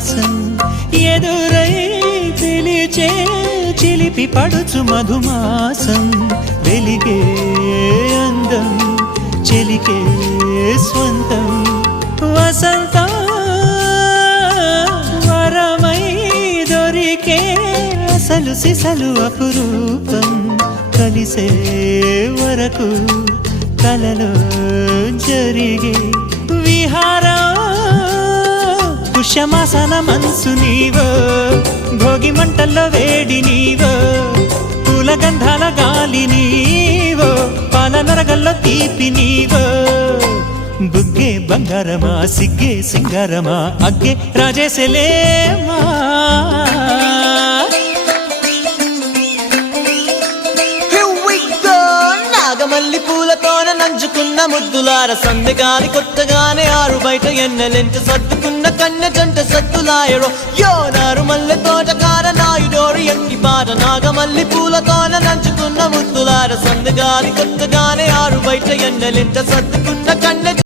విలాసం ఎదురై పిలిచే చిలిపి పడుచు మధుమాసం వెలిగే అందం చెలికే స్వంతం వసంతం వరమై దొరికే అసలు సిసలు అపురూపం కలిసే వరకు కలలో జరిగే విహారం పుష్యమాసన మనసు నీవో భోగి మంటల్లో వేడి నీవో పూల గంధాల గాలి నీవో పాల నరగల్లో తీపి నీవో బుగ్గే బంగారమా సిగ్గే సింగారమా అగ్గే రాజేసలేమా మల్లి పూలతోన నంచుకున్న ముద్దులార సందెగాని కొట్టగానే ఆరు బయట ఎన్నెలెంట సర్దుకున్న కన్నె జంట సత్తులాయరో యోనారు మల్లె తోటకార నాయుడోరు ఎంకి పాట నాగమల్లి పూలతోన నంచుకున్న ముద్దులార సందెగాని కొట్టగానే ఆరు బయట ఎన్నెలెంట సర్దుకున్న కన్నె